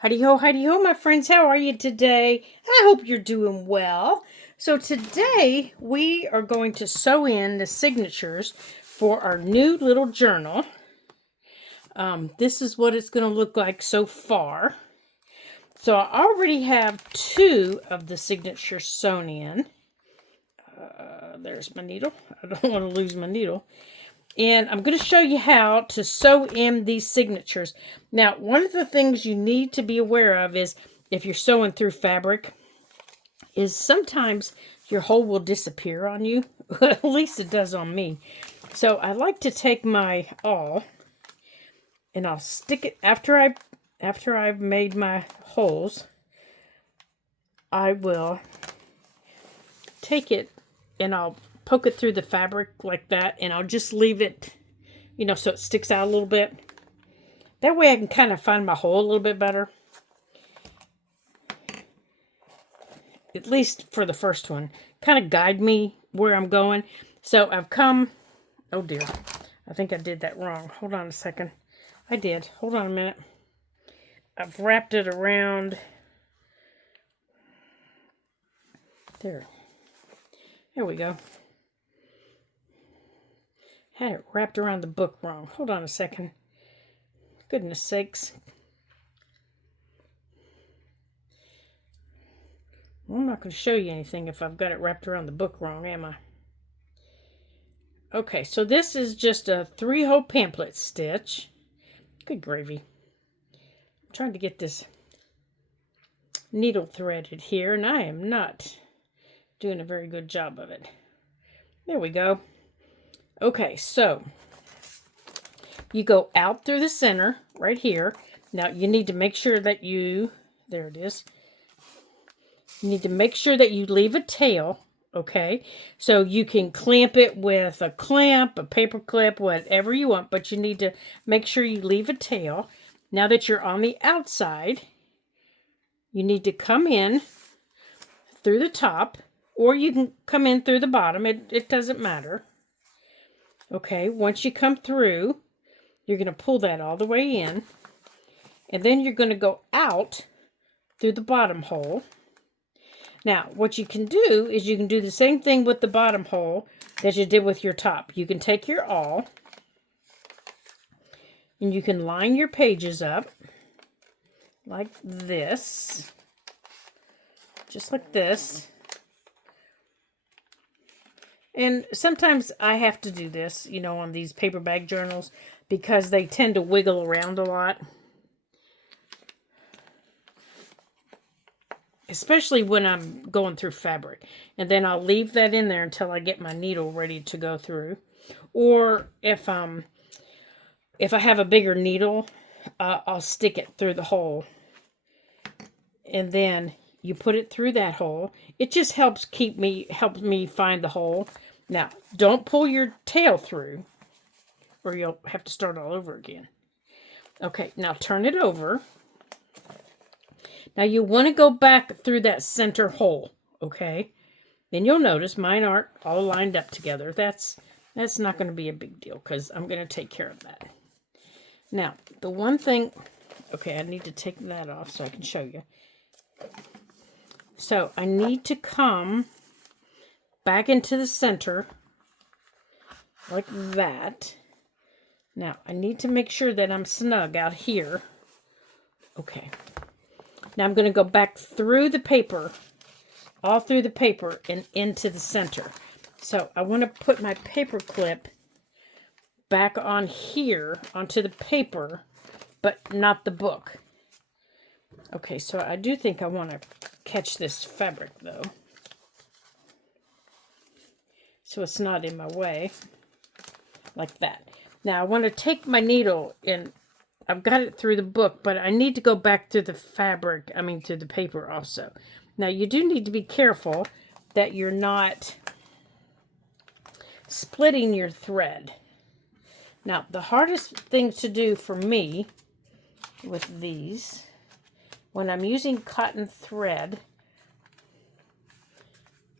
Heidi ho, my friends. How are you today? I hope you're doing well. So today we are going to sew in the signatures for our new little journal. This is what it's going to look like so far. So I already have 2 of the signatures sewn in. There's my needle. I don't want to lose my needle. And I'm going to show you how to sew in these signatures. Now, one of the things you need to be aware of is if you're sewing through fabric, is sometimes your hole will disappear on you. At least it does on me. So I like to take my awl and I'll stick it after I've made my holes. I will take it and I'll poke it through the fabric like that, and I'll just leave it, so it sticks out a little bit. That way I can kind of find my hole a little bit better. At least for the first one. Kind of guide me where I'm going. So I've come, oh dear, I think I did that wrong. Hold on a second. I did. Hold on a minute. I've wrapped it around there. There we go. Had it wrapped around the book wrong. Hold on a second. Goodness sakes. Well, I'm not going to show you anything if I've got it wrapped around the book wrong, am I? Okay, so this is just a 3-hole pamphlet stitch. Good gravy. I'm trying to get this needle threaded here, and I am not doing a very good job of it. There we go. Okay, so you go out through the center right here. Now you need to make sure that there it is. You need to make sure that you leave a tail, okay? So you can clamp it with a clamp, a paper clip, whatever you want, but you need to make sure you leave a tail. Now that you're on the outside, you need to come in through the top, or you can come in through the bottom. It doesn't matter. Okay, once you come through, you're going to pull that all the way in. And then you're going to go out through the bottom hole. Now, what you can do is you can do the same thing with the bottom hole that you did with your top. You can take your awl and you can line your pages up like this. Just like this. And sometimes I have to do this, on these paper bag journals because they tend to wiggle around a lot. Especially when I'm going through fabric. And then I'll leave that in there until I get my needle ready to go through. Or if I have a bigger needle, I'll stick it through the hole. And then you put it through that hole. It just helps me find the hole. Now, don't pull your tail through, or you'll have to start all over again. Okay, now turn it over. Now you want to go back through that center hole, okay? Then you'll notice mine aren't all lined up together. That's not going to be a big deal because I'm going to take care of that. Now, the one thing, okay, I need to take that off so I can show you. So I need to come back into the center like that. Now I need to make sure that I'm snug out here. Okay. Now I'm going to go back through the paper, all through the paper and into the center. So I want to put my paper clip back on here onto the paper, but not the book. Okay, so I do think I want to catch this fabric though, so it's not in my way, like that. Now I want to take my needle and I've got it through the book, but I need to go back to the fabric, to the paper also. Now you do need to be careful that you're not splitting your thread. Now the hardest thing to do for me with these, when I'm using cotton thread,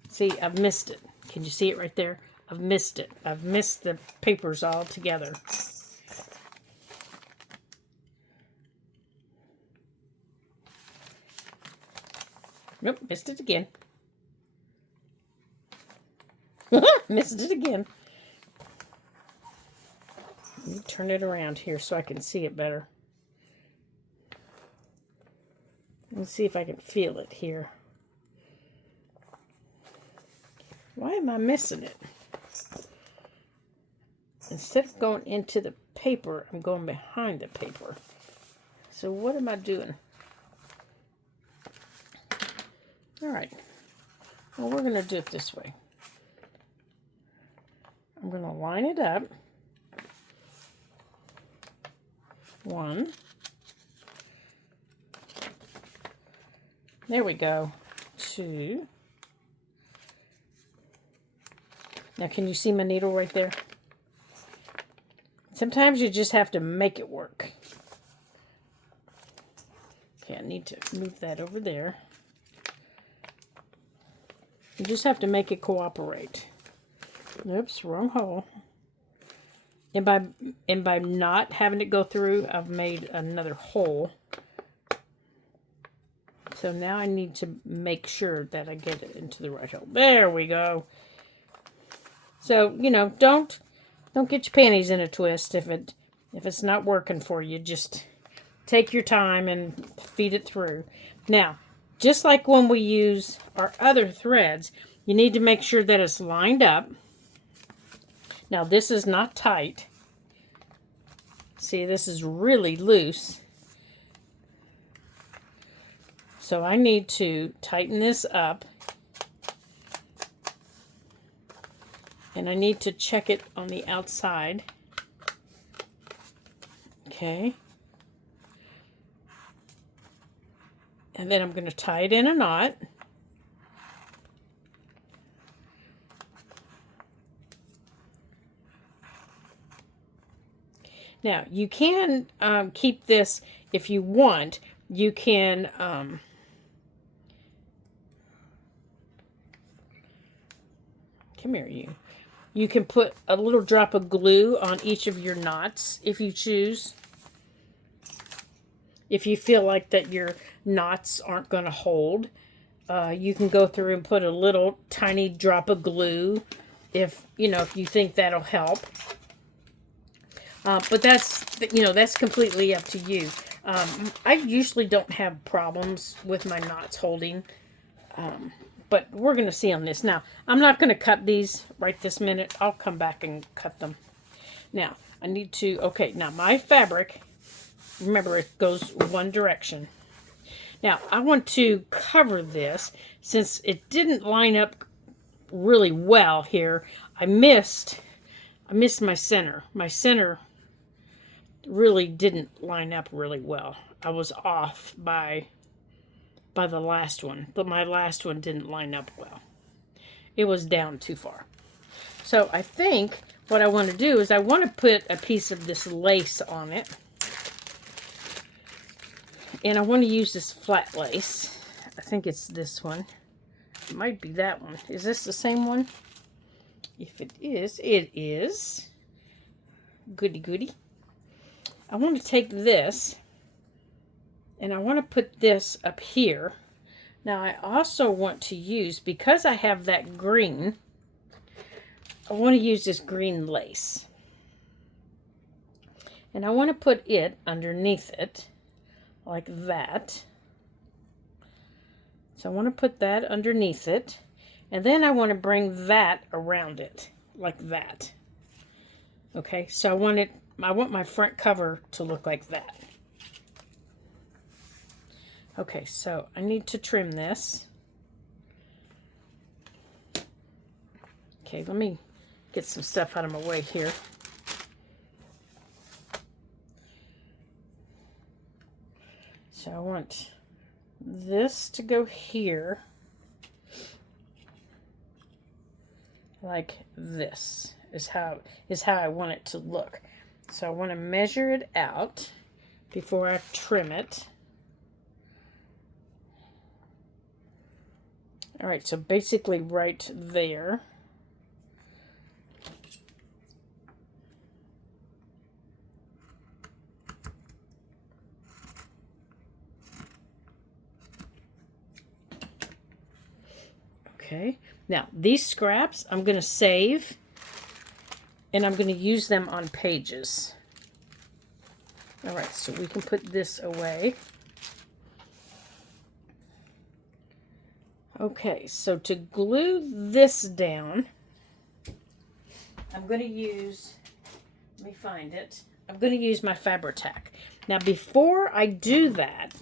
see, I've missed it. Can you see it right there? I've missed it. I've missed the papers all together. Nope, missed it again. Missed it again. Let me turn it around here so I can see it better. Let's see if I can feel it here. Why am I missing it? Instead of going into the paper, I'm going behind the paper. So what am I doing? All right. Well, we're going to do it this way. I'm going to line it up. 1. There we go. 2. Now, can you see my needle right there? Sometimes you just have to make it work. Okay, I need to move that over there. You just have to make it cooperate. Oops, wrong hole. And by not having it go through, I've made another hole. So now I need to make sure that I get it into the right hole. There we go. So, you know, don't get your panties in a twist if it's not working for you. Just take your time and feed it through. Now, just like when we use our other threads, you need to make sure that it's lined up. Now, this is not tight. See, this is really loose. So I need to tighten this up. And I need to check it on the outside. Okay. And then I'm going to tie it in a knot. Now, you can keep this if you want. You can come here, you. You can put a little drop of glue on each of your knots if you choose. If you feel like that your knots aren't going to hold, you can go through and put a little tiny drop of glue if you think that'll help. But that's completely up to you. I usually don't have problems with my knots holding. But we're going to see on this. Now, I'm not going to cut these right this minute. I'll come back and cut them. Now, I need to, okay, now my fabric, remember it goes one direction. Now, I want to cover this since it didn't line up really well here. I missed my center. My center really didn't line up really well. I was off by the last one, but my last one didn't line up well. It was down too far. So I think what I want to do is I want to put a piece of this lace on it. And I want to use this flat lace. I think it's this one. It might be that one. Is this the same one? If it is, it is. Goody goody. I want to take this and I want to put this up here. Now I also want to use, because I have that green, I want to use this green lace. And I want to put it underneath it, like that. So I want to put that underneath it. And then I want to bring that around it, like that. Okay, so I want my front cover to look like that. Okay, so I need to trim this. Okay, let me get some stuff out of my way here. So I want this to go here, like this is how I want it to look. So I want to measure it out before I trim it. All right, so basically right there. Okay, now these scraps I'm going to save, and I'm going to use them on pages. All right, so we can put this away. Okay, so to glue this down, I'm going to use, let me find it. I'm going to use my Fabri-Tac. Now, before I do that,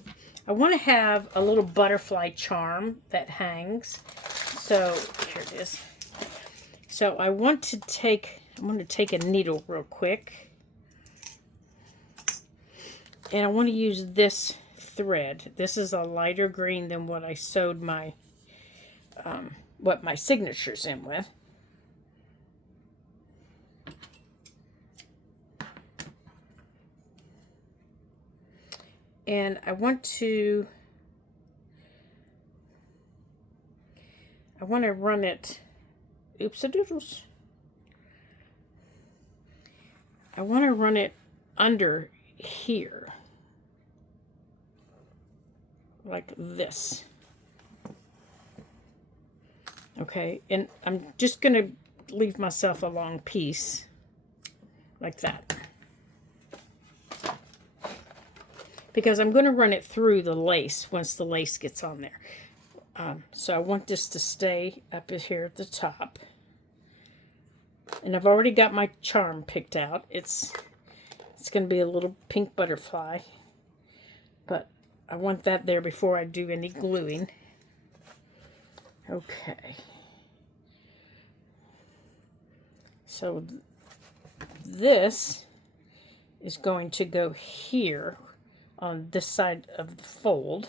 I want to have a little butterfly charm that hangs. So, here it is. So, I'm going to take a needle real quick. And I want to use this thread. This is a lighter green than what I sewed my, what my signature's in with. And I want to run it, oops-a-doodles. I want to run it under here, like this. Okay, and I'm just going to leave myself a long piece, like that. Because I'm going to run it through the lace once the lace gets on there. So I want this to stay up here at the top. And I've already got my charm picked out. It's going to be a little pink butterfly. But I want that there before I do any gluing. Okay. So this is going to go here on this side of the fold.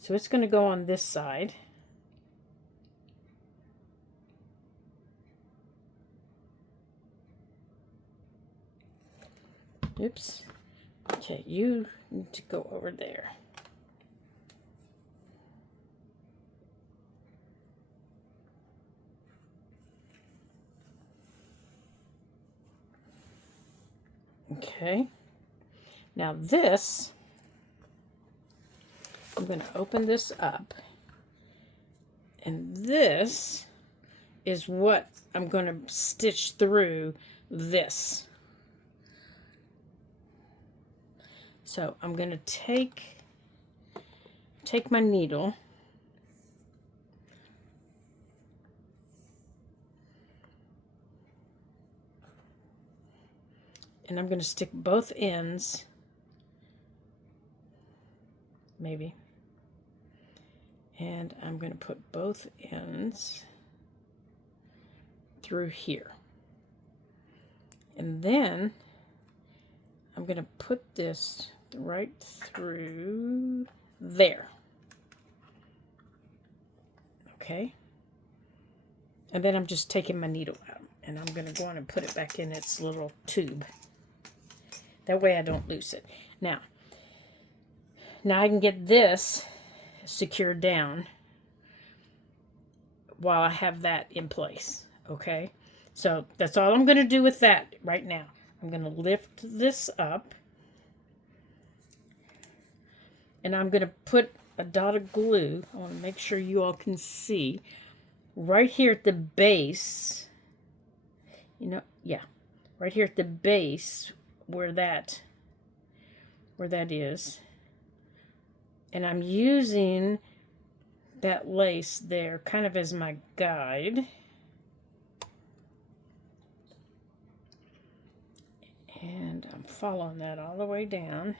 So it's going to go on this side. Oops. Okay, you need to go over there. Okay. Now this, I'm going to open this up. And this is what I'm going to stitch through this. So I'm going to take my needle, and I'm going to stick both ends, maybe, and I'm going to put both ends through here. And then I'm going to put this right through there. Okay? And then I'm just taking my needle out, and I'm going to go on and put it back in its little tube. That way I don't lose it. Now I can get this secured down while I have that in place. Okay? So that's all I'm going to do with that right now. I'm going to lift this up, and I'm going to put a dot of glue. I want to make sure you all can see right here at the base. You know, yeah, right here at the base where that is. And I'm using that lace there kind of as my guide. And I'm following that all the way down.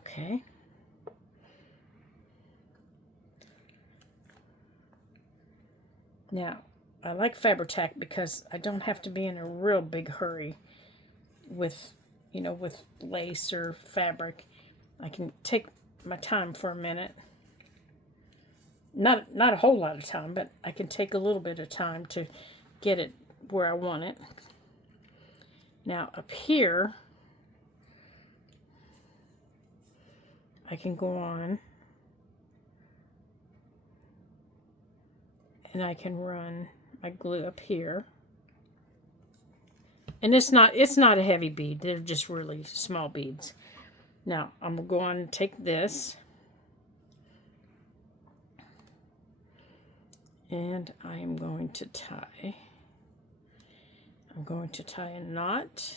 Okay. Now, I like Fabri-Tac because I don't have to be in a real big hurry with, you know, with lace or fabric. I can take my time for a minute. Not a whole lot of time, but I can take a little bit of time to get it where I want it. Now, up here, I can go on and I can run my glue up here. And it's not a heavy bead. They're just really small beads. Now, I'm going to take this, and I am going to tie. I'm going to tie a knot,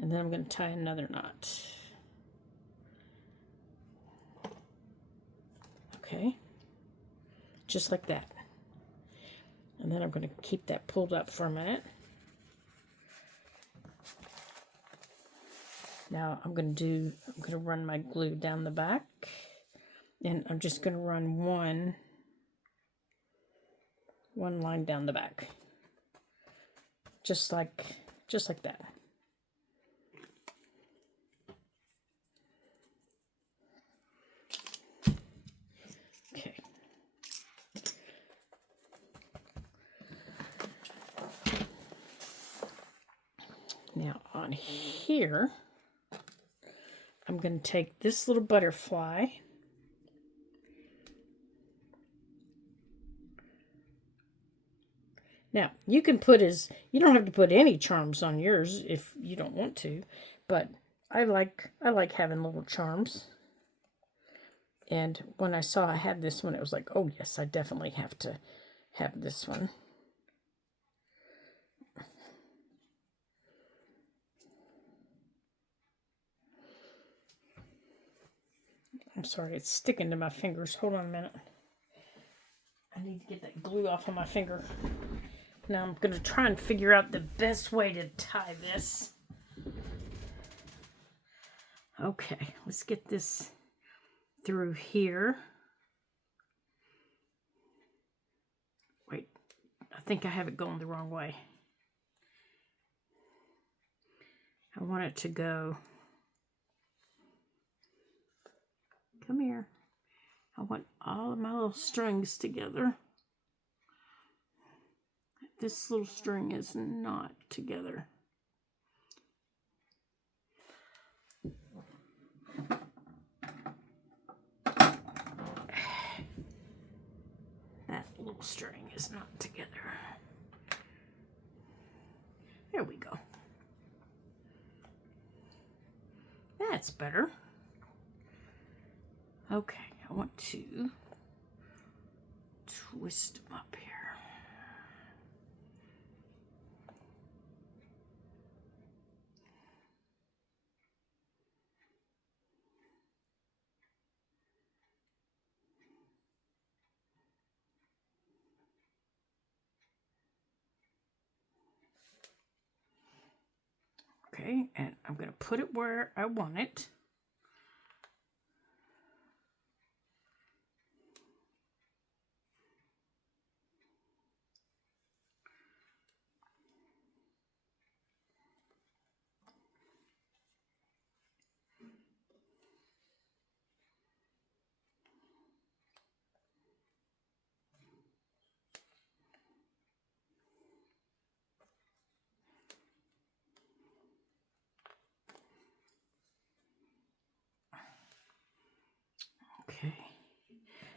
and then I'm going to tie another knot. Okay, just like that. And then I'm going to keep that pulled up for a minute. Now I'm going to run my glue down the back, and I'm just going to run one line down the back, just like that. Okay. Now on here, I'm going to take this little butterfly, now you can put you don't have to put any charms on yours if you don't want to, but I like having little charms. And when I saw I had this one, it was like, oh yes, I definitely have to have this one. I'm sorry, it's sticking to my fingers. Hold on a minute. I need to get that glue off of my finger. Now I'm going to try and figure out the best way to tie this. Okay, let's get this through here. Wait, I think I have it going the wrong way. I want it to go... Come here. I want all of my little strings together. This little string is not together. That little string is not together. There we go. That's better. Okay, I want to twist them up here. Okay, and I'm going to put it where I want it. Okay,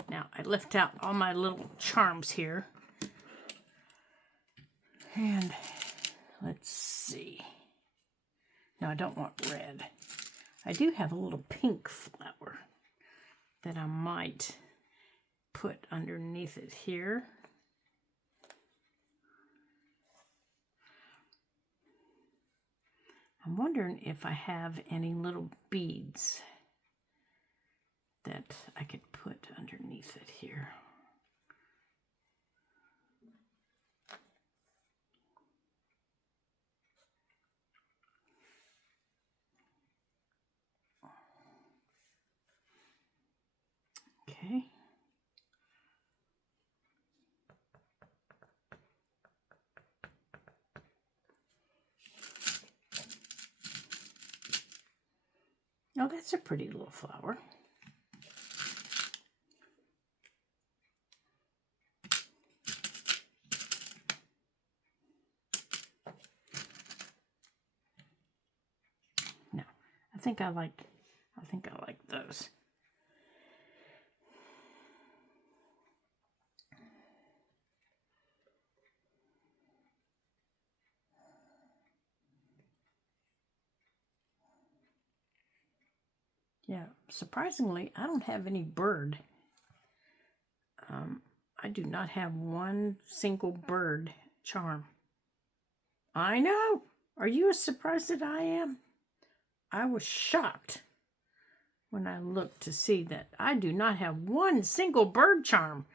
now I left out all my little charms here. And let's see. No, I don't want red. I do have a little pink flower that I might put underneath it here. I'm wondering if I have any little beads that I could put underneath it here. Okay. Oh, that's a pretty little flower. No, I think I like those. Yeah, surprisingly, I don't have any bird. I do not have one single bird charm. I know. Are you as surprised as I am? I was shocked when I looked to see that I do not have one single bird charm.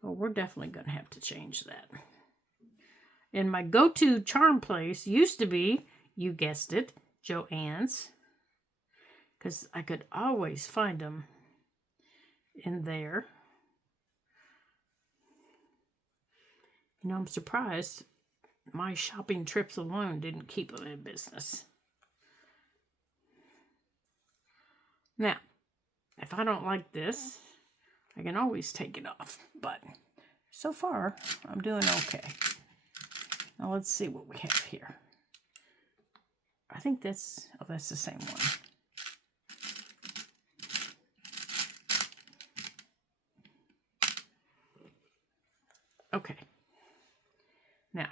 Well, we're definitely going to have to change that. And my go-to charm place used to be, you guessed it, Joann's. Because I could always find them in there. You know, I'm surprised my shopping trips alone didn't keep them in business. Now, if I don't like this, I can always take it off. But so far, I'm doing okay. Now let's see what we have here. I think that's the same one. Okay. Now,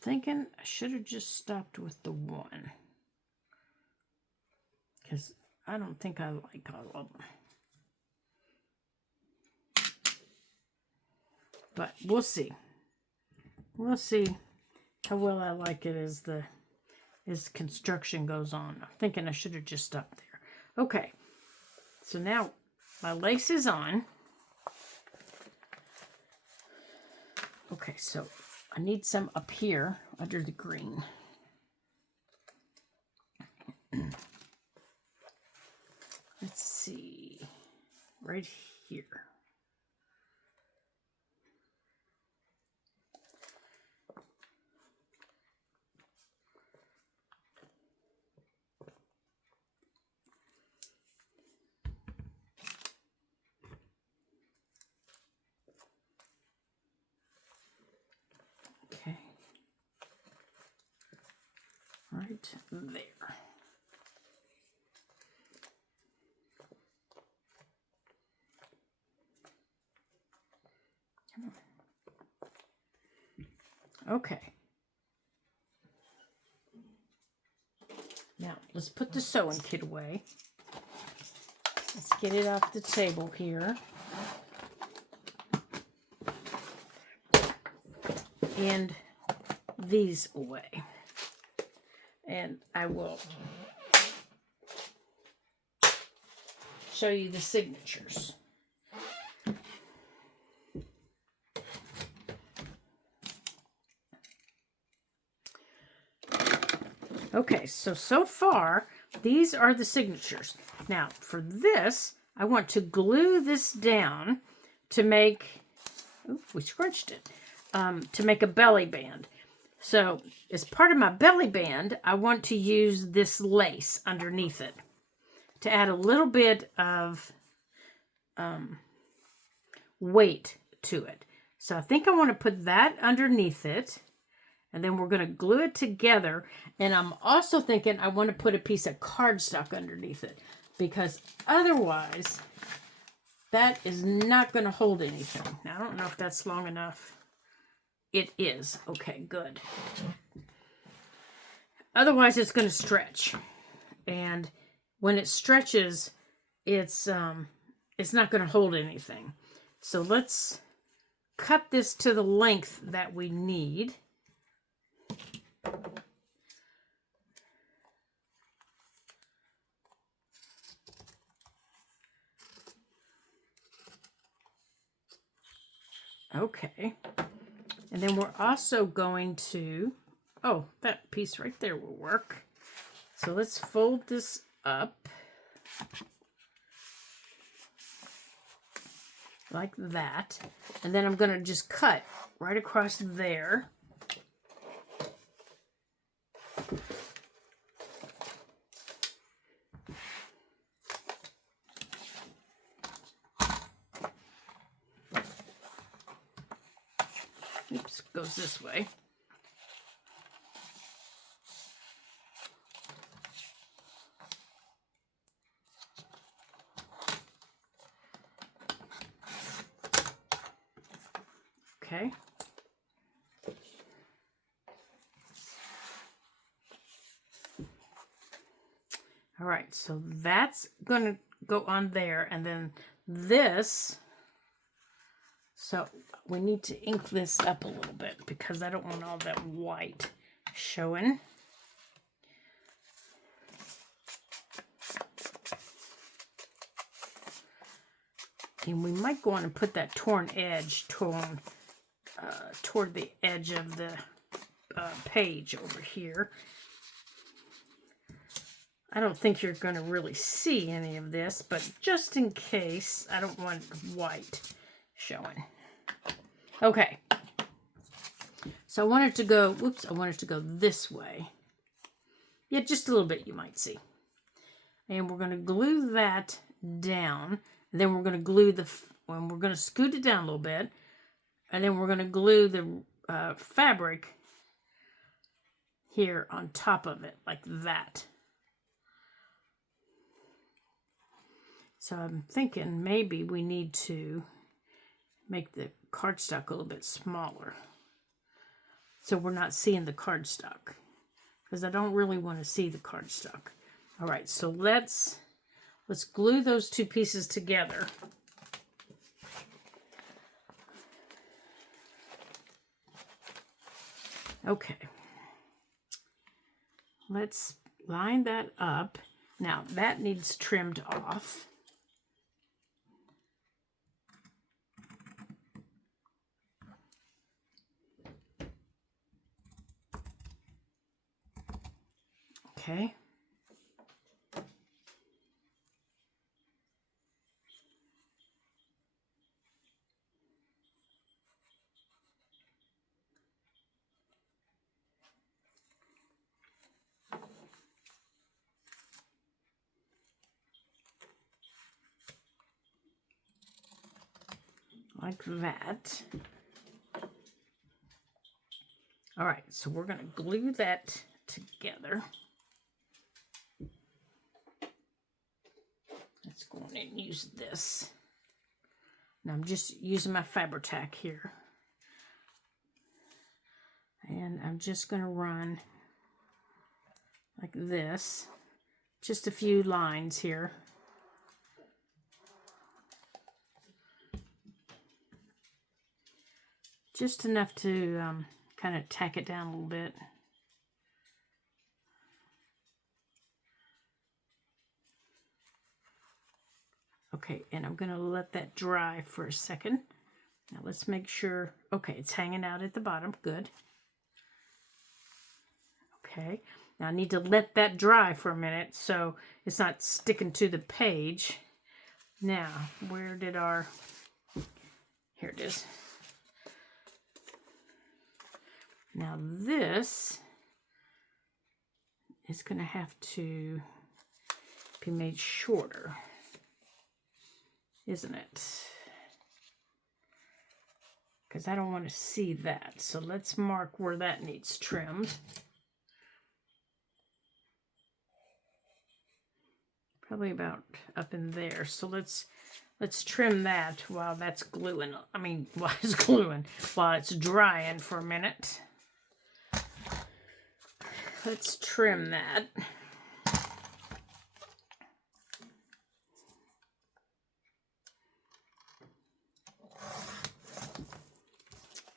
thinking I should have just stopped with the one. Because I don't think I like all of them. But we'll see. We'll see how well I like it as construction goes on. I'm thinking I should have just stopped there. Okay. So now my lace is on. Okay, so I need some up here under the green. Let's see. Right here. Okay. Right there. Okay. Now, let's put the sewing kit away. Let's get it off the table here. And these away. And I will show you the signatures. Okay, so far, these are the signatures. Now, for this, I want to glue this down to make, we scrunched it, to make a belly band. So, as part of my belly band, I want to use this lace underneath it to add a little bit of weight to it. So, I think I want to put that underneath it. And then we're going to glue it together. And I'm also thinking I want to put a piece of cardstock underneath it. Because otherwise, that is not going to hold anything. Now, I don't know if that's long enough. It is. Okay, good. Otherwise, it's going to stretch. And when it stretches, it's not going to hold anything. So let's cut this to the length that we need. Okay. And then we're also going to, oh, that piece right there will work. So let's fold this up like that. And then I'm going to just cut right across there. Oops, goes this way. Okay. All right, so that's going to go on there, and then this, so we need to ink this up a little bit because I don't want all that white showing. And we might go on and put that torn edge toward the edge of the page over here. I don't think you're going to really see any of this, but just in case, I don't want white showing. Okay. So I want it to go, whoops, I want it to go this way. Yeah, just a little bit, you might see. And we're going to glue that down. And then we're going to glue we're going to scoot it down a little bit. And then we're going to glue the fabric here on top of it, like that. So I'm thinking maybe we need to make the cardstock a little bit smaller so we're not seeing the cardstock, because I don't really want to see the cardstock. All right, so let's glue those two pieces together. Okay. Let's line that up. Now that needs trimmed off. Okay. Like that. All right, so we're going to glue that together. Let's go on and use this. Now I'm just using my Fabri-Tac here. And I'm just going to run like this. Just a few lines here. Just enough to kind of tack it down a little bit. Okay, and I'm going to let that dry for a second. Now let's make sure, okay, it's hanging out at the bottom, good. Okay, now I need to let that dry for a minute so it's not sticking to the page. Now, where did our, here it is. Now this is going to have to be made shorter, isn't it? Because I don't want to see that. So let's mark where that needs trimmed. Probably about up in there. So let's trim that while that's gluing. I mean, while it's gluing, while it's drying for a minute. Let's trim that.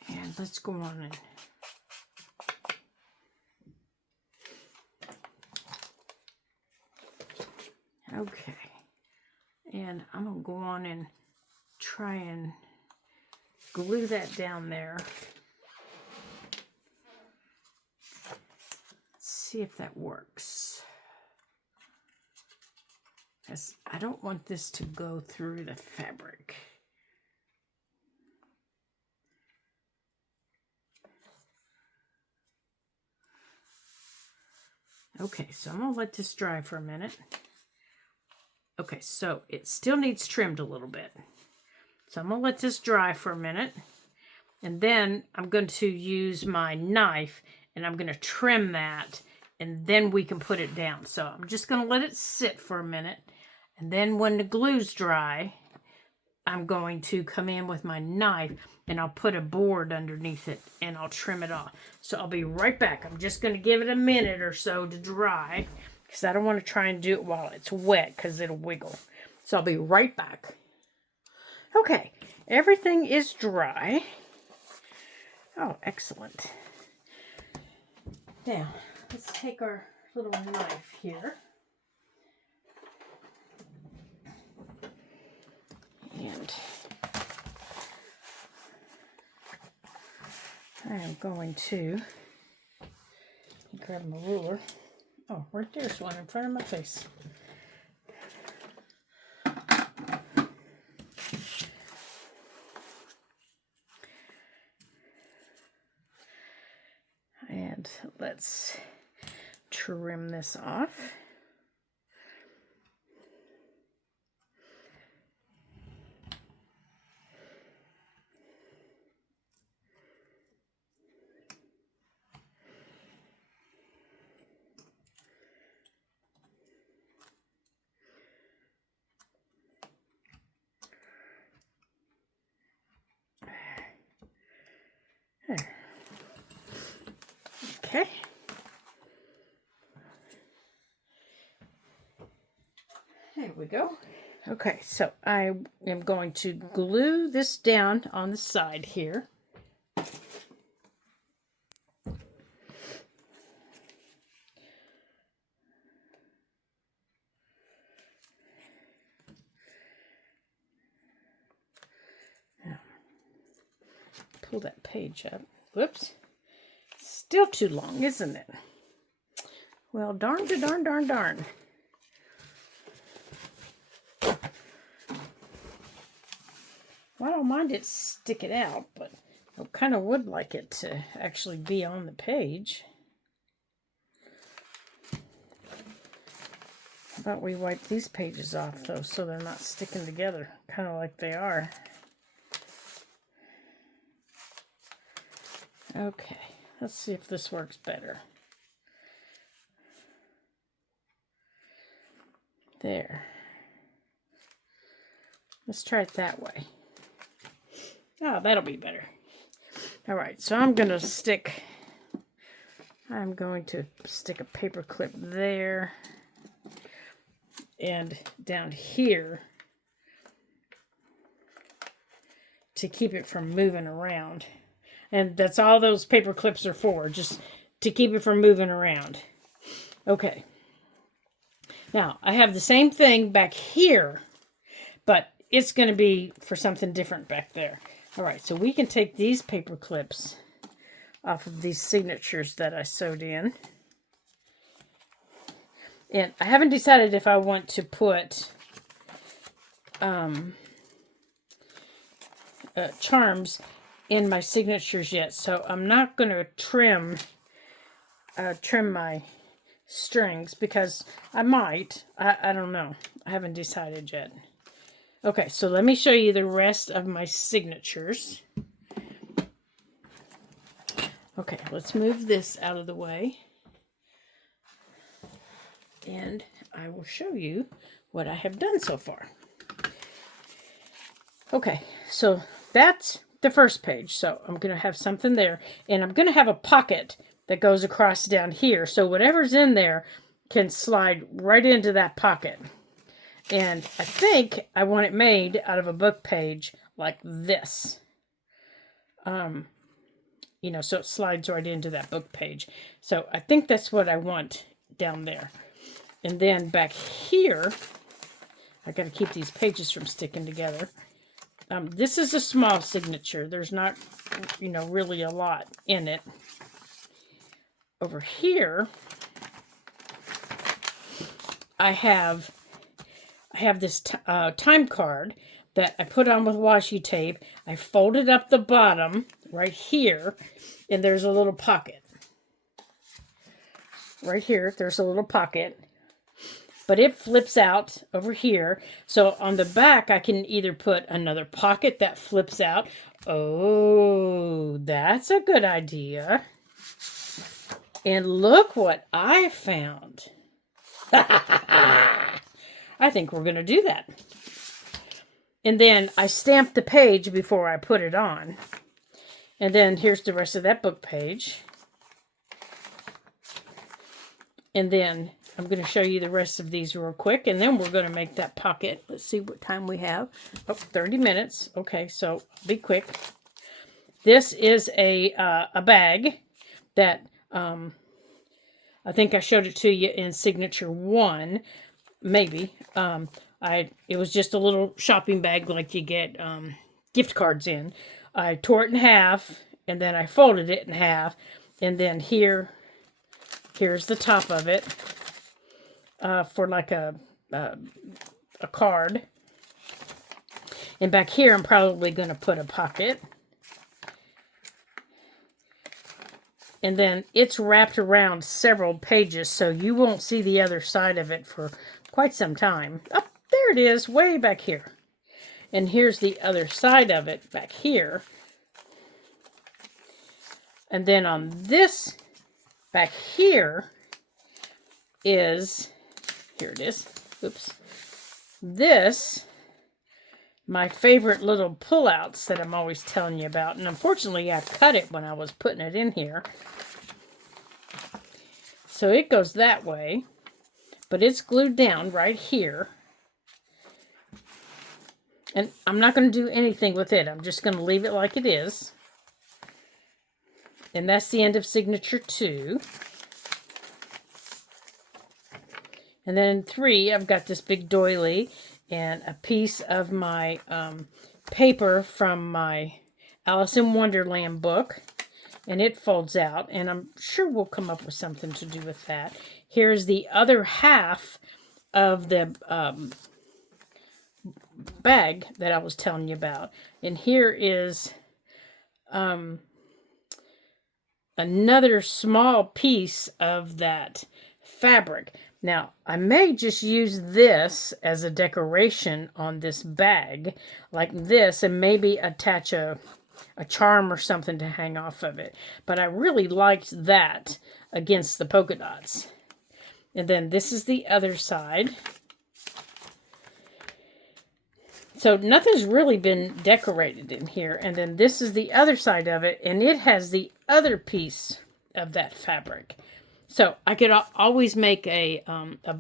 And let's go on and okay. And I'm going to go on and try and glue that down there. Let's see if that works. Because I don't want this to go through the fabric. Okay, so I'm going to let this dry for a minute. Okay, so it still needs trimmed a little bit. So I'm going to let this dry for a minute. And then I'm going to use my knife and I'm going to trim that. And then we can put it down. So I'm just going to let it sit for a minute. And then when the glue's dry, I'm going to come in with my knife and I'll put a board underneath it and I'll trim it off. So I'll be right back. I'm just going to give it a minute or so to dry because I don't want to try and do it while it's wet because it'll wiggle. So I'll be right back. Okay, everything is dry. Oh, excellent. Now, let's take our little knife here. And I am going to grab my ruler. Oh, right there's one in front of my face. And let's trim this off. There. Okay. There we go. Okay, so I am going to glue this down on the side here. Now, pull that page up. Whoops. Still too long, isn't it? Well, darn to darn, darn, darn. Well, I don't mind it sticking out, but I kind of would like it to actually be on the page. How about we wipe these pages off, though, so they're not sticking together, kind of like they are. Okay, let's see if this works better. There. Let's try it that way. Oh, that'll be better. All right, so I'm going to stick a paper clip there and down here to keep it from moving around. And that's all those paper clips are for, just to keep it from moving around. Okay. Now, I have the same thing back here, but it's going to be for something different back there. All right, so we can take these paper clips off of these signatures that I sewed in. And I haven't decided if I want to put charms in my signatures yet, so I'm not going to trim my strings because I might. I don't know. I haven't decided yet. Okay, so let me show you the rest of my signatures. Okay, let's move this out of the way. And I will show you what I have done so far. Okay, so that's the first page. So I'm going to have something there. And I'm going to have a pocket that goes across down here. So whatever's in there can slide right into that pocket. And I think I want it made out of a book page like this. You know, so it slides right into that book page. So I think that's what I want down there. And then back here, I got to keep these pages from sticking together. This is a small signature. There's not, you know, really a lot in it. Over here, I have this time card that I put on with washi tape. I folded up the bottom right here, and there's a little pocket. Right here, there's a little pocket. But it flips out over here. So on the back, I can either put another pocket that flips out. Oh, that's a good idea. And look what I found. I think we're going to do that. And then I stamped the page before I put it on. And then here's the rest of that book page. And then I'm going to show you the rest of these real quick, and then we're going to make that pocket. Let's see what time we have. Oh, 30 minutes. Okay, so be quick. This is a bag that I think I showed it to you in Signature 1, maybe. It was just a little shopping bag like you get gift cards in. I tore it in half, and then I folded it in half, and then here's the top of it. For like a card. And back here, I'm probably going to put a pocket. And then it's wrapped around several pages, so you won't see the other side of it for quite some time. Oh, there it is, way back here. And here's the other side of it back here. And then on this back here is... Here it is. Oops. This, my favorite little pullouts that I'm always telling you about. And unfortunately, I cut it when I was putting it in here. So it goes that way. But it's glued down right here. And I'm not going to do anything with it. I'm just going to leave it like it is. And that's the end of Signature 2. And then in 3, I've got this big doily and a piece of my paper from my Alice in Wonderland book. And it folds out. And I'm sure we'll come up with something to do with that. Here's the other half of the bag that I was telling you about. And here is another small piece of that fabric. Now, I may just use this as a decoration on this bag, like this, and maybe attach a charm or something to hang off of it. But I really liked that against the polka dots. And then this is the other side. So nothing's really been decorated in here. And then this is the other side of it, and it has the other piece of that fabric. So I could always make a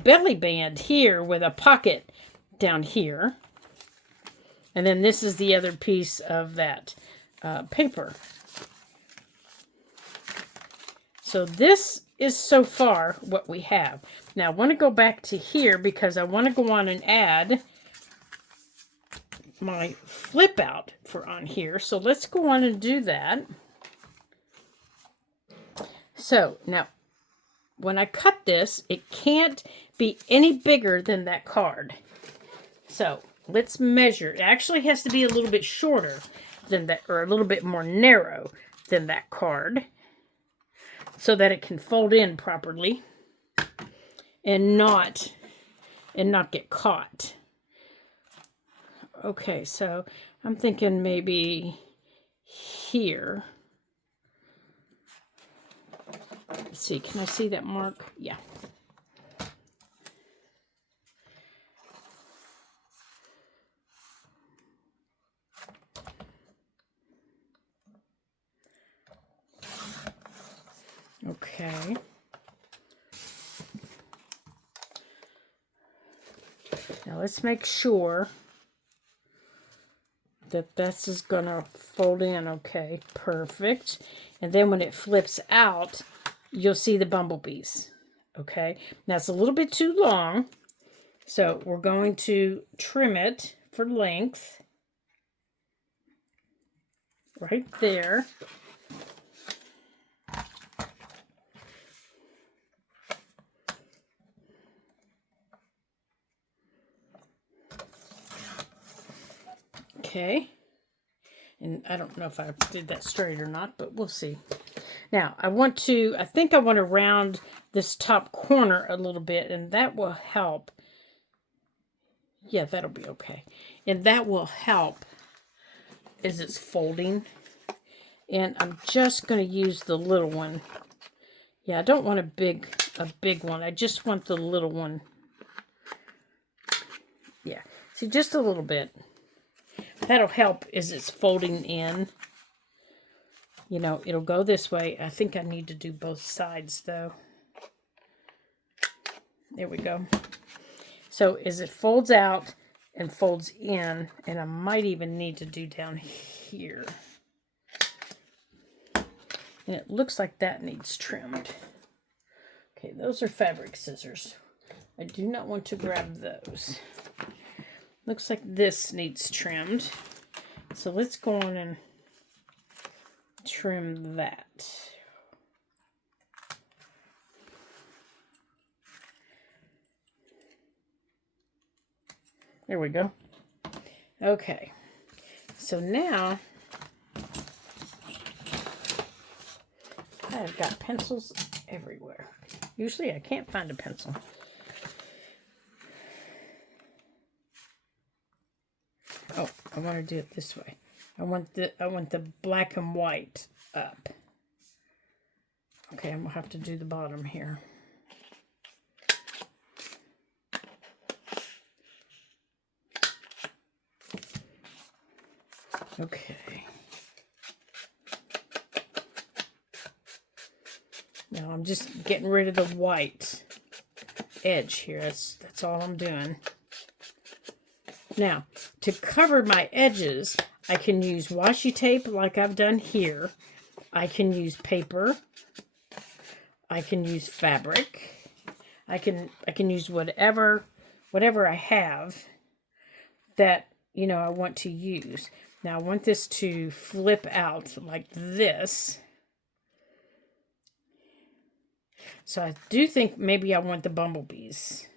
belly band here with a pocket down here. And then this is the other piece of that paper. So this is so far what we have. Now I want to go back to here because I want to go on and add my flip out for on here. So let's go on and do that. So now when I cut this, it can't be any bigger than that card. So let's measure. It actually has to be a little bit shorter than that, or a little bit more narrow than that card, so that it can fold in properly and not get caught. Okay, so I'm thinking maybe here. Let's see, can I see that mark? Yeah. Okay. Now let's make sure that this is gonna fold in okay. Perfect. And then when it flips out, you'll see the bumblebees. Okay. Now it's a little bit too long, so we're going to trim it for length. right there. Okay. And I don't know if I did that straight or not, but we'll see. Now, I think I want to round this top corner a little bit, and that will help. Yeah, that'll be okay. And that will help as it's folding. And I'm just going to use the little one. Yeah, I don't want a big one. I just want the little one. Yeah, see, just a little bit. That'll help as it's folding in. You know, it'll go this way. I think I need to do both sides, though. There we go. So as it folds out and folds in, and I might even need to do down here. And it looks like that needs trimmed. Okay, those are fabric scissors. I do not want to grab those. Looks like this needs trimmed. So let's go on and trim that. There we go. Okay. So now I've got pencils everywhere. Usually I can't find a pencil. Oh, I want to do it this way. I want the black and white up. Okay, I'm gonna have to do the bottom here. Okay. Now I'm just getting rid of the white edge here. That's all I'm doing. Now, to cover my edges, I can use washi tape like I've done here. I can use paper. I can use fabric. I can use whatever I have that, you know, I want to use. Now I want this to flip out like this. So I do think maybe I want the bumblebees.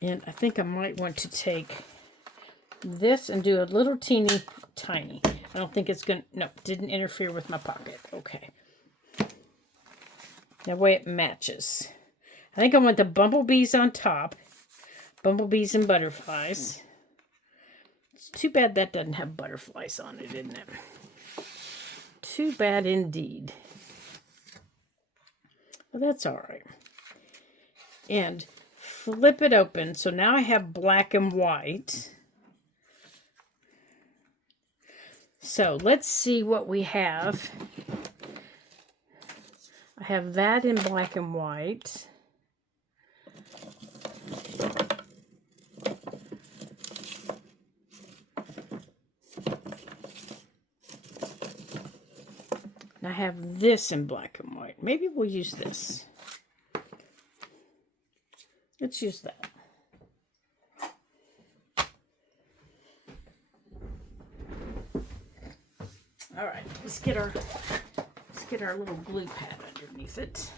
And I think I might want to take this and do a little teeny tiny. I don't think it's going to, no, didn't interfere with my pocket. Okay. That way it matches. I think I want the bumblebees on top. Bumblebees and butterflies. It's too bad that doesn't have butterflies on it, isn't it? Too bad indeed. Well, that's all right. And flip it open. So now I have black and white. So let's see what we have. I have that in black and white. And I have this in black and white. Maybe we'll use this. Let's use that. All right, let's get our little glue pad underneath it.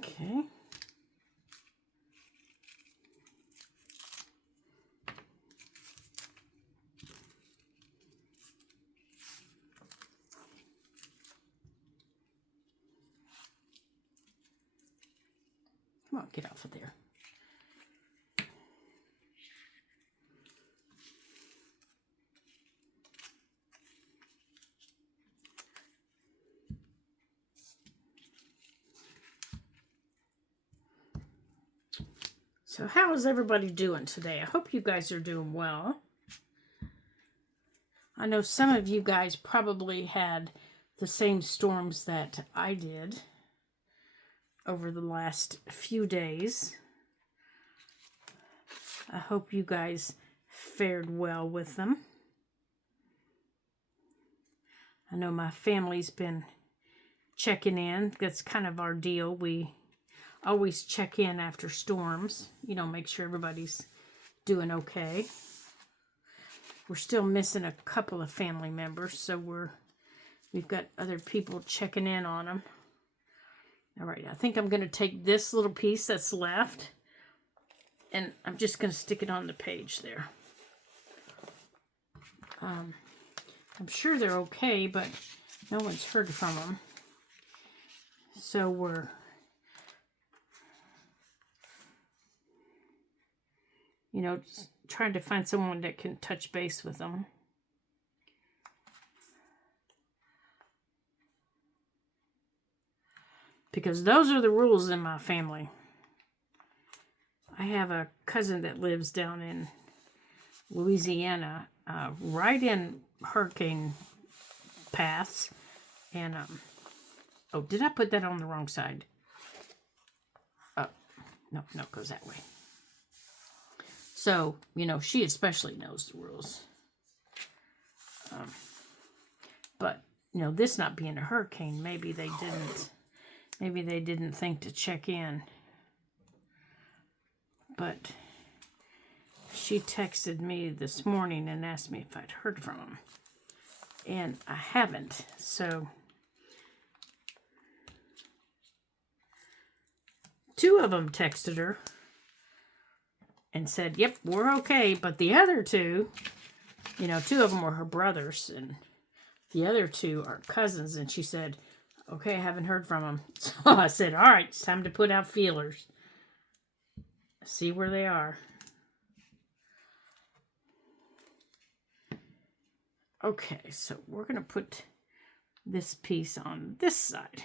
Okay. Come on, get off of there. So how is everybody doing today? I hope you guys are doing well. I know some of you guys probably had the same storms that I did over the last few days. I hope you guys fared well with them. I know my family's been checking in. That's kind of our deal. We always check in after storms, you know, make sure everybody's doing okay. We're still missing a couple of family members, so we've got other people checking in on them. All right, I think I'm going to take this little piece that's left, and I'm just going to stick it on the page there. I'm sure they're okay, but no one's heard from them. So we're, you know, just trying to find someone that can touch base with them. Because those are the rules in my family. I have a cousin that lives down in Louisiana, right in hurricane paths. And, oh, did I put that on the wrong side? Oh, no, it goes that way. So, you know, she especially knows the rules. But, you know, this not being a hurricane, maybe they didn't think to check in. But she texted me this morning and asked me if I'd heard from them. And I haven't, so two of them texted her and said, yep, we're okay. But the other two, you know, two of them were her brothers, and the other two are cousins. And she said, okay, I haven't heard from them. So I said, all right, it's time to put out feelers. See where they are. Okay, so we're going to put this piece on this side.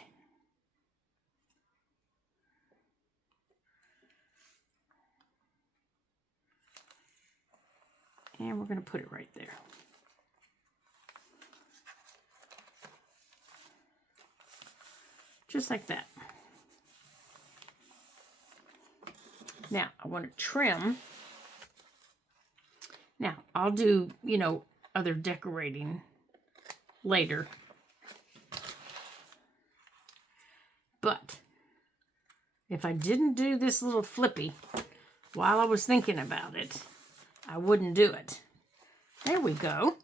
And we're going to put it right there. Just like that. Now, I want to trim. Now, I'll do, you know, other decorating later. But if I didn't do this little flippy while I was thinking about it, I wouldn't do it. There we go.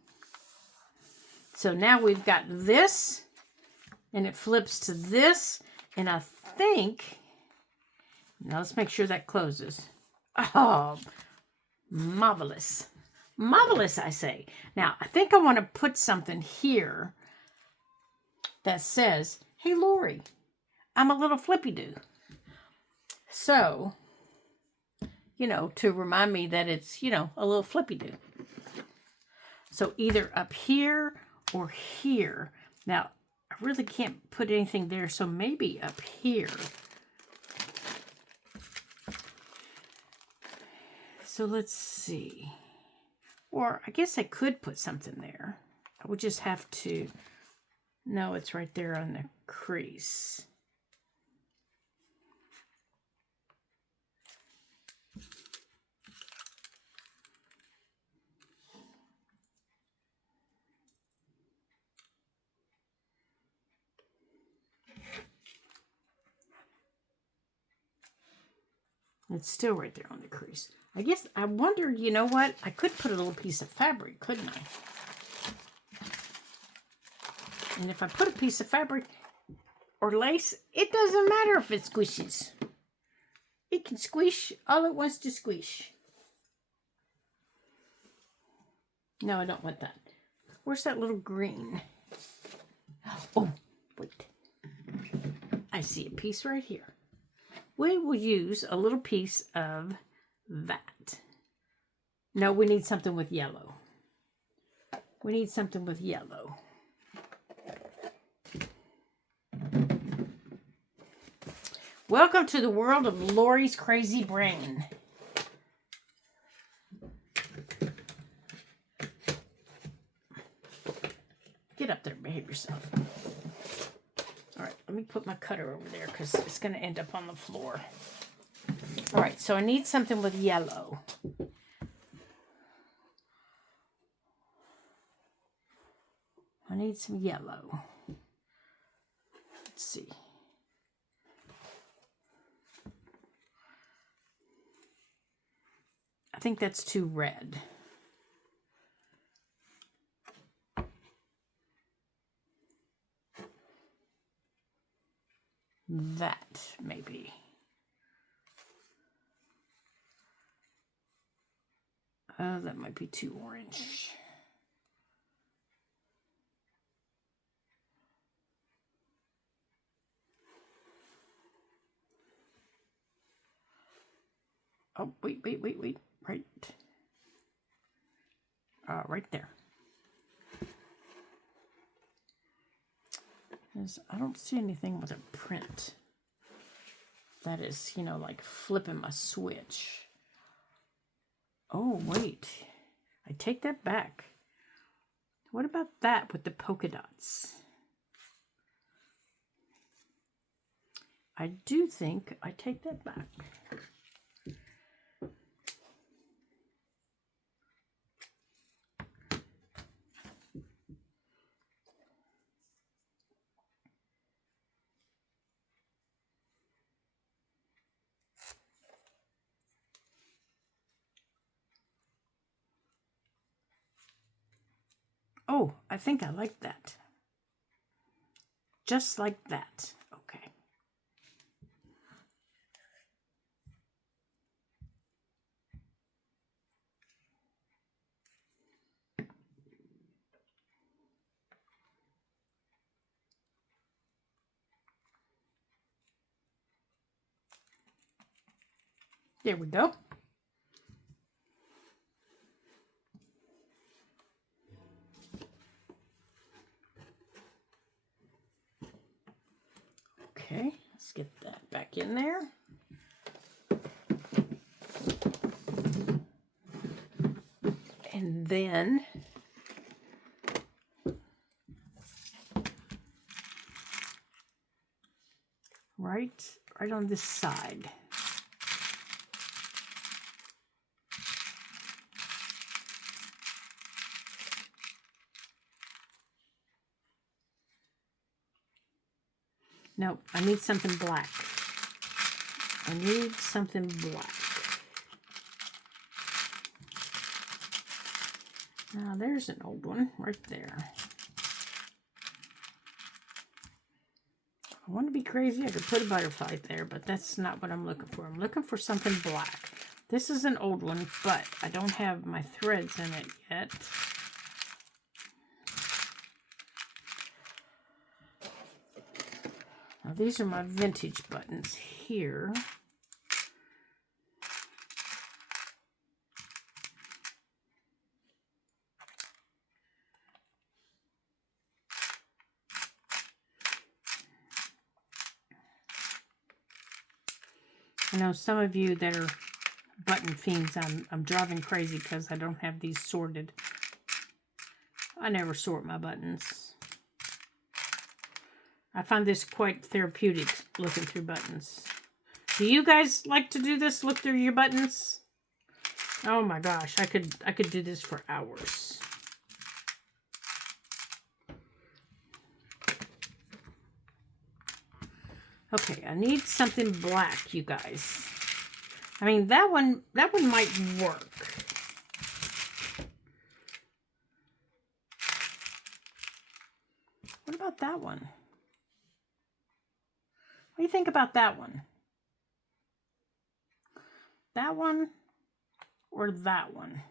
So now we've got this, and it flips to this, and I think, now let's make sure that closes. Oh, marvelous. Marvelous, I say. Now, I think I want to put something here that says, hey, Lori, I'm a little flippy-doo. So, you know, to remind me that it's, you know, a little flippy-doo. So either up here or here. Now, I really can't put anything there, so maybe up here. So let's see. Or I guess I could put something there. I would just have to, no, it's right there on the crease. It's still right there on the crease. I guess, I wondered, you know what? I could put a little piece of fabric, couldn't I? And if I put a piece of fabric or lace, it doesn't matter if it squishes. It can squish all it wants to squish. No, I don't want that. Where's that little green? Oh, wait. I see a piece right here. We will use a little piece of that. No, we need something with yellow. We need something with yellow. Welcome to the world of Lori's crazy brain. Get up there, behave yourself. All right, let me put my cutter over there because it's going to end up on the floor. All right, so I need something with yellow. I need some yellow. Let's see. I think that's too red. That, maybe. That might be too orange. Oh, wait. Right. Right there. I don't see anything with a print. That is, you know, like flipping my switch. Oh, wait. I take that back. What about that with the polka dots? I do think I take that back. Oh, I think I like that. Just like that. Okay. There we go. Okay, let's get that back in there. And then right on this side. No, I need something black. I need something black. Now there's an old one right there. I want to be crazy. I could put a butterfly there, but that's not what I'm looking for. I'm looking for something black. This is an old one, but I don't have my threads in it yet. Now these are my vintage buttons here. I know some of you that are button fiends, I'm driving crazy because I don't have these sorted. I never sort my buttons. I find this quite therapeutic, looking through buttons. Do you guys like to do this, look through your buttons? Oh my gosh, I could do this for hours. Okay, I need something black, you guys. I mean, that one might work. What about that one? What do you think about that one? That one or that one?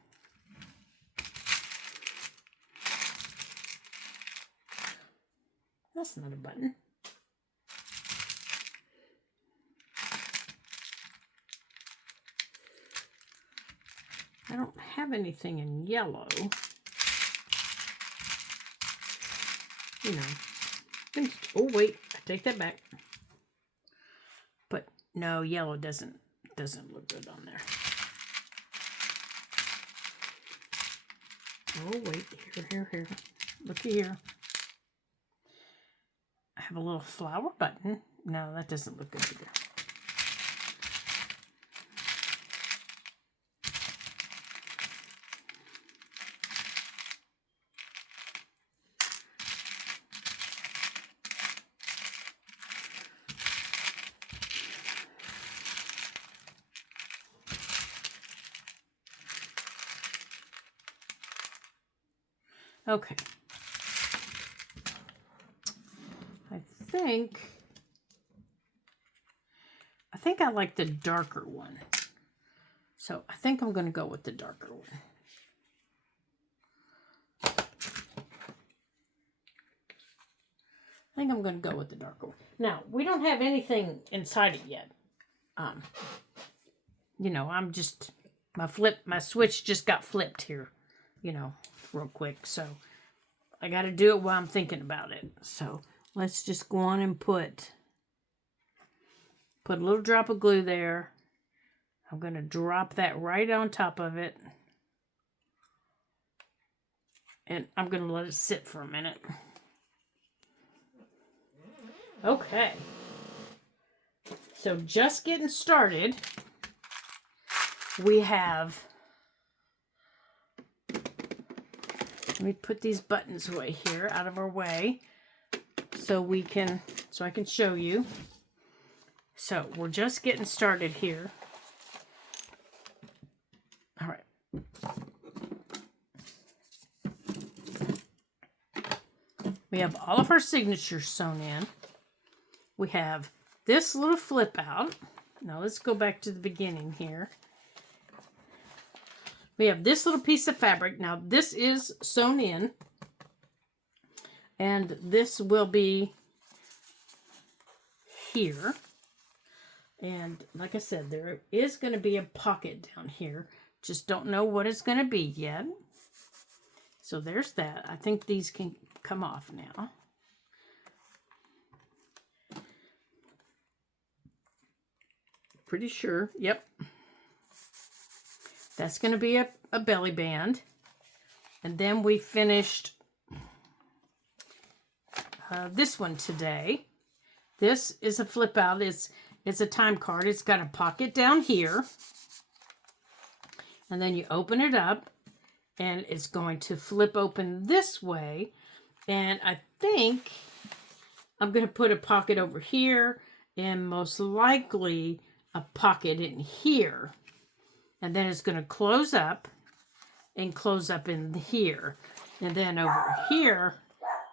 That's not a button. I don't have anything in yellow. You know. Oh wait, I take that back. But no, yellow doesn't look good on there. Oh wait, here. Looky here. I have a little flower button. No, that doesn't look good either. Okay. I think I like the darker one. So I think I'm going to go with the darker one. I think I'm going to go with the darker one. Now, we don't have anything inside it yet. You know, I'm just, my switch just got flipped here, you know, real quick. So I got to do it while I'm thinking about it. So let's just go on and put a little drop of glue there. I'm going to drop that right on top of it. And I'm going to let it sit for a minute. Okay. So just getting started, we have, let me put these buttons away here, out of our way, so I can show you. So we're just getting started here. All right. We have all of our signatures sewn in. We have this little flip out. Now let's go back to the beginning here. We have this little piece of fabric. Now this is sewn in. And this will be here. And like I said, there is going to be a pocket down here. Just don't know what it's going to be yet. So there's that. I think these can come off now. Pretty sure. Yep. That's going to be a belly band. And then we finished this one today. This is a flip out. It's a time card. It's got a pocket down here. And then you open it up and it's going to flip open this way. And I think I'm going to put a pocket over here and most likely a pocket in here. And then it's going to close up and close up in here. And then over here,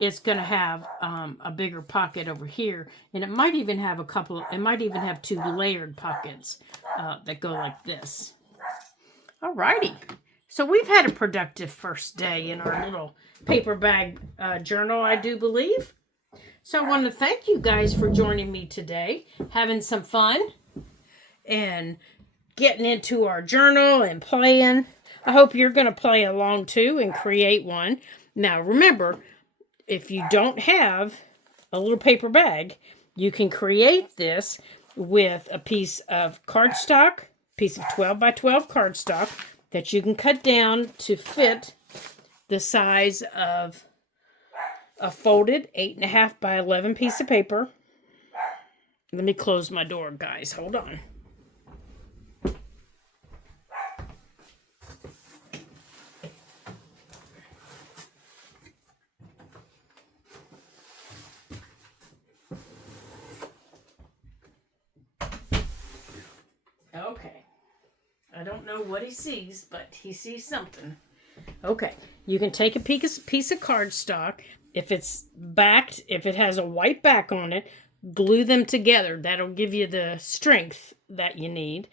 it's going to have a bigger pocket over here. And it might even have two layered pockets that go like this. Alrighty. So we've had a productive first day in our little paper bag journal, I do believe. So I want to thank you guys for joining me today, having some fun and getting into our journal and playing. I hope you're going to play along too and create one. Now remember, if you don't have a little paper bag, you can create this with a piece of cardstock, piece of 12 by 12 cardstock that you can cut down to fit the size of a folded 8.5 by 11 piece of paper. Let me close my door, guys. Hold on. Okay. I don't know what he sees, but he sees something. Okay. You can take a piece of cardstock. If it's backed, if it has a white back on it, glue them together. That'll give you the strength that you need.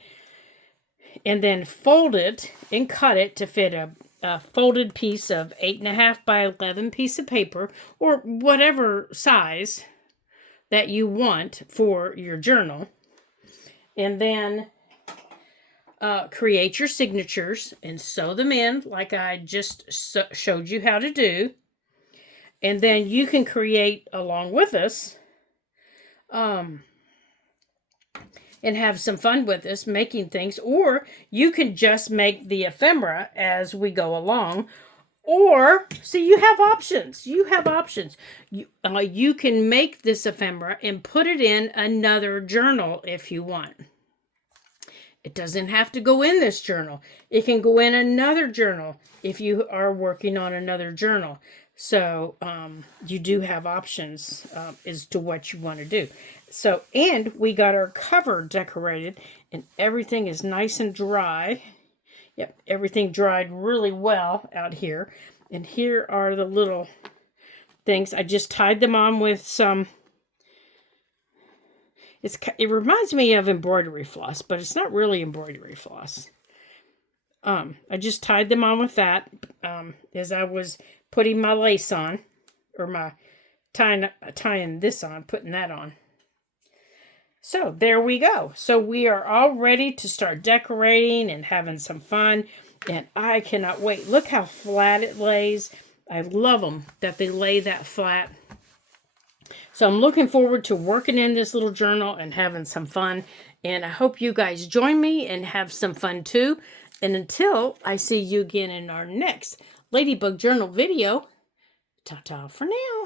And then fold it and cut it to fit a folded piece of 8.5 by 11 piece of paper, or whatever size that you want for your journal. And then create your signatures and sew them in like I just showed you how to do. And then you can create along with us and have some fun with us making things. Or you can just make the ephemera as we go along. Or, see, you have options. You have options. You can make this ephemera and put it in another journal if you want. It doesn't have to go in this journal. It can go in another journal if you are working on another journal. So you do have options as to what you want to do. So, and we got our cover decorated, and everything is nice and dry. Yep, everything dried really well out here. And here are the little things. I just tied them on with some... It reminds me of embroidery floss, but it's not really embroidery floss. I just tied them on with that as I was putting my lace on, or my tying this on, putting that on. So there we go. So we are all ready to start decorating and having some fun, and I cannot wait. Look how flat it lays. I love them that they lay that flat. So I'm looking forward to working in this little journal and having some fun. And I hope you guys join me and have some fun too. And until I see you again in our next Ladybug Journal video, ta-ta for now.